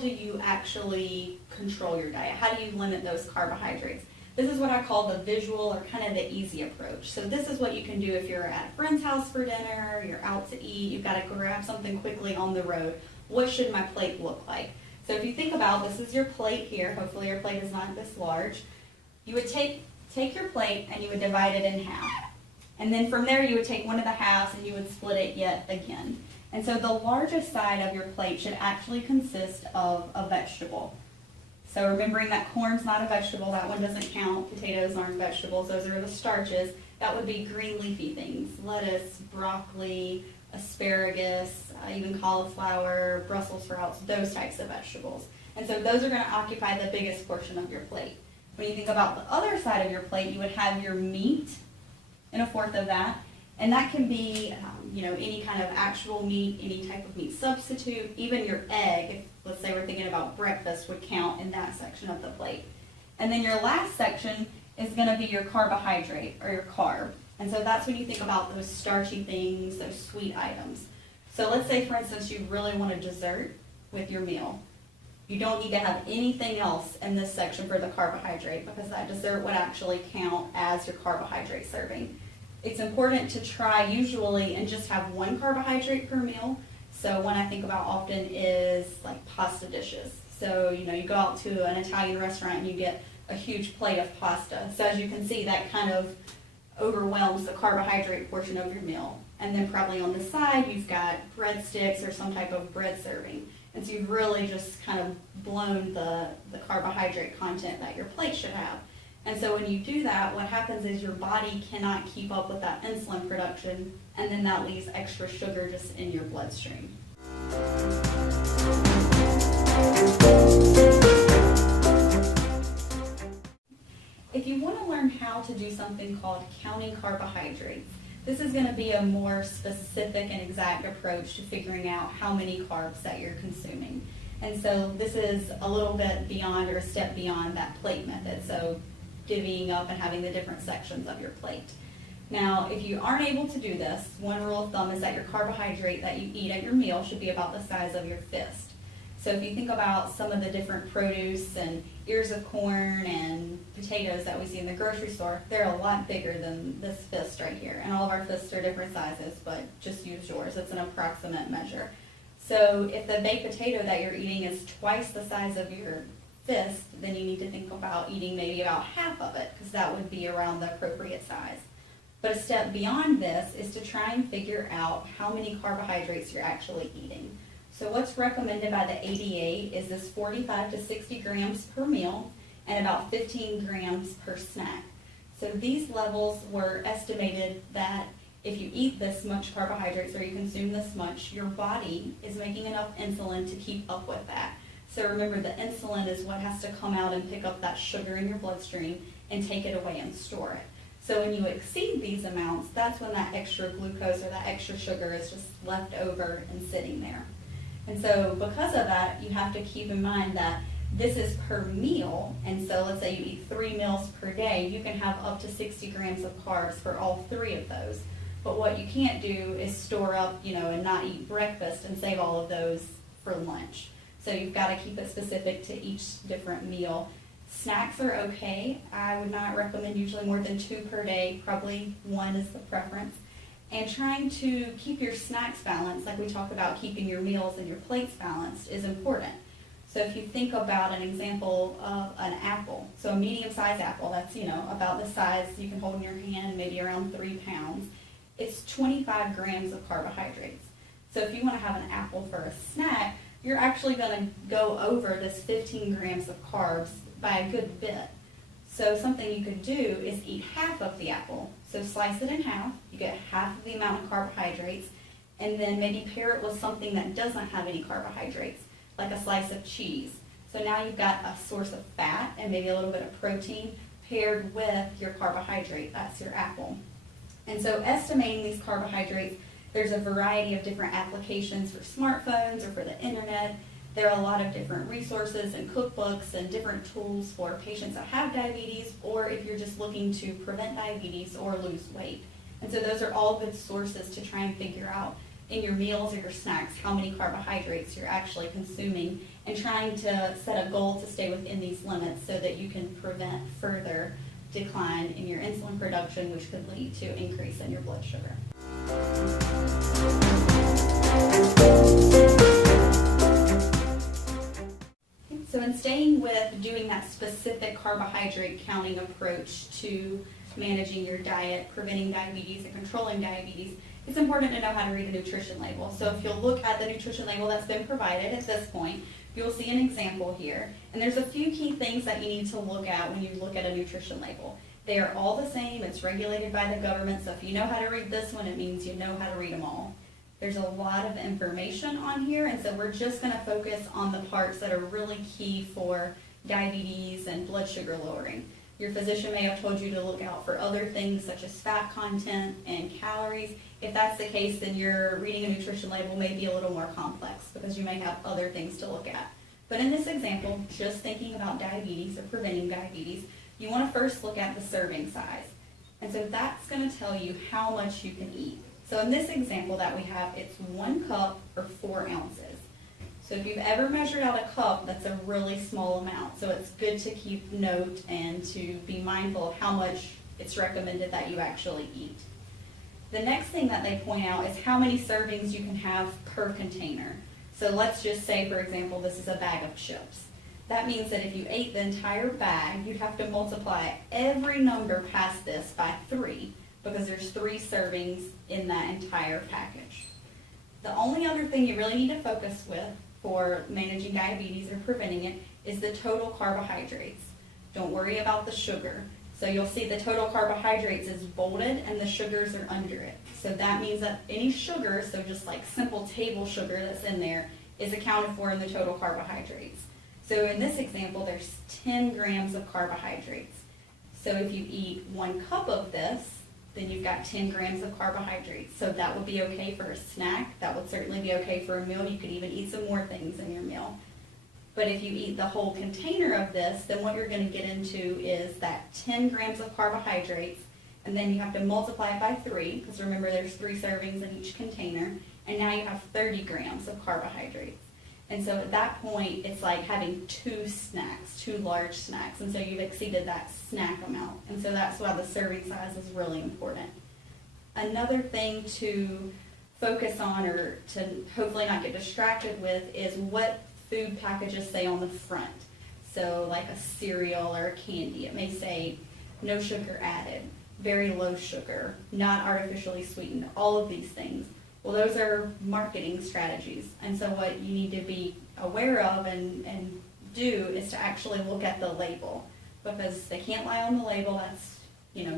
do you actually control your diet? How do you limit those carbohydrates? This is what I call the visual or kind of the easy approach. So this is what you can do if you're at a friend's house for dinner, you're out to eat, you've got to grab something quickly on the road. What should my plate look like? So if you think about, this is your plate here. Hopefully your plate is not this large. You would take your plate and you would divide it in half. And then from there you would take one of the halves and you would split it yet again. And so the largest side of your plate should actually consist of a vegetable. So remembering that corn's not a vegetable, that one doesn't count. Potatoes aren't vegetables, those are the starches. That would be green leafy things, lettuce, broccoli, asparagus, even cauliflower, Brussels sprouts, those types of vegetables. And so those are going to occupy the biggest portion of your plate. When you think about the other side of your plate, you would have your meat, and a fourth of that. And that can be, any kind of actual meat, any type of meat substitute, even your egg, if, let's say we're thinking about breakfast, would count in that section of the plate. And then your last section is going to be your carbohydrate or your carb. And so that's when you think about those starchy things, those sweet items. So let's say, for instance, you really want a dessert with your meal. You don't need to have anything else in this section for the carbohydrate because that dessert would actually count as your carbohydrate serving. It's important to try usually and just have one carbohydrate per meal. So one I think about often is like pasta dishes. So, you go out to an Italian restaurant and you get a huge plate of pasta. So as you can see, that kind of overwhelms the carbohydrate portion of your meal. And then probably on the side, you've got breadsticks or some type of bread serving. And so you've really just kind of blown the carbohydrate content that your plate should have. And so when you do that, what happens is your body cannot keep up with that insulin production, and then that leaves extra sugar just in your bloodstream. If you want to learn how to do something called counting carbohydrates, this is going to be a more specific and exact approach to figuring out how many carbs that you're consuming. And so this is a little bit beyond or a step beyond that plate method. So divvying up and having the different sections of your plate. Now, if you aren't able to do this, one rule of thumb is that your carbohydrate that you eat at your meal should be about the size of your fist. So if you think about some of the different produce and ears of corn and potatoes that we see in the grocery store, they're a lot bigger than this fist right here. And all of our fists are different sizes, but just use yours. It's an approximate measure. So if the baked potato that you're eating is twice the size of your fist, then you need to think about eating maybe about half of it, because that would be around the appropriate size. But a step beyond this is to try and figure out how many carbohydrates you're actually eating. So what's recommended by the ADA is this 45 to 60 grams per meal and about 15 grams per snack. So these levels were estimated that if you eat this much carbohydrates or you consume this much, your body is making enough insulin to keep up with that. So remember, the insulin is what has to come out and pick up that sugar in your bloodstream and take it away and store it. So when you exceed these amounts, that's when that extra glucose or that extra sugar is just left over and sitting there. And so because of that, you have to keep in mind that this is per meal. And so let's say you eat 3 meals per day, you can have up to 60 grams of carbs for all 3 of those. But what you can't do is store up, and not eat breakfast and save all of those for lunch. So you've got to keep it specific to each different meal. Snacks are okay. I would not recommend usually more than 2 per day. Probably 1 is the preference. And trying to keep your snacks balanced, like we talked about keeping your meals and your plates balanced, is important. So if you think about an example of an apple, so a medium-sized apple, that's, about the size you can hold in your hand, maybe around 3 pounds, it's 25 grams of carbohydrates. So if you want to have an apple for a snack, you're actually going to go over this 15 grams of carbs by a good bit. So something you could do is eat half of the apple. So slice it in half, you get half of the amount of carbohydrates, and then maybe pair it with something that doesn't have any carbohydrates, like a slice of cheese. So now you've got a source of fat and maybe a little bit of protein paired with your carbohydrate, that's your apple. And so estimating these carbohydrates, there's a variety of different applications for smartphones or for the internet. There are a lot of different resources and cookbooks and different tools for patients that have diabetes, or if you're just looking to prevent diabetes or lose weight. And so those are all good sources to try and figure out in your meals or your snacks how many carbohydrates you're actually consuming and trying to set a goal to stay within these limits so that you can prevent further decline in your insulin production, which could lead to increase in your blood sugar. So in staying with doing that specific carbohydrate counting approach to managing your diet, preventing diabetes, and controlling diabetes, it's important to know how to read a nutrition label. So if you'll look at the nutrition label that's been provided at this point, you'll see an example here. And there's a few key things that you need to look at when you look at a nutrition label. They are all the same. It's regulated by the government. So if you know how to read this one, it means you know how to read them all. There's a lot of information on here, and so we're just going to focus on the parts that are really key for diabetes and blood sugar lowering. Your physician may have told you to look out for other things such as fat content and calories. If that's the case, then your reading a nutrition label may be a little more complex because you may have other things to look at. But in this example, just thinking about diabetes or preventing diabetes, you want to first look at the serving size. And so that's going to tell you how much you can eat. So in this example that we have, it's 1 cup or 4 ounces. So if you've ever measured out a cup, that's a really small amount. So it's good to keep note and to be mindful of how much it's recommended that you actually eat. The next thing that they point out is how many servings you can have per container. So let's just say, for example, this is a bag of chips. That means that if you ate the entire bag, you'd have to multiply every number past this by 3 because there's 3 servings in that entire package. The only other thing you really need to focus with for managing diabetes or preventing it is the total carbohydrates. Don't worry about the sugar. So you'll see the total carbohydrates is bolded and the sugars are under it. So that means that any sugar, so just like simple table sugar that's in there, is accounted for in the total carbohydrates. So in this example, there's 10 grams of carbohydrates. So if you eat 1 cup of this, then you've got 10 grams of carbohydrates. So that would be okay for a snack. That would certainly be okay for a meal. You could even eat some more things in your meal. But if you eat the whole container of this, then what you're going to get into is that 10 grams of carbohydrates, and then you have to multiply it by 3, because remember there's 3 servings in each container, and now you have 30 grams of carbohydrates. And so at that point, it's like having 2 snacks, 2 large snacks, and so you've exceeded that snack amount. And so that's why the serving size is really important. Another thing to focus on, or to hopefully not get distracted with, is what food packages say on the front. So like a cereal or a candy, it may say no sugar added, very low sugar, not artificially sweetened, all of these things. Well, those are marketing strategies. And so what you need to be aware of and do is to actually look at the label, because they can't lie on the label. That's,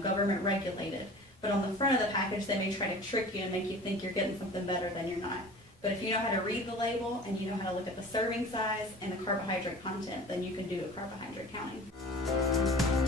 government regulated. But on the front of the package, they may try to trick you and make you think you're getting something better than you're not. But if you know how to read the label and you know how to look at the serving size and the carbohydrate content, then you can do a carbohydrate counting.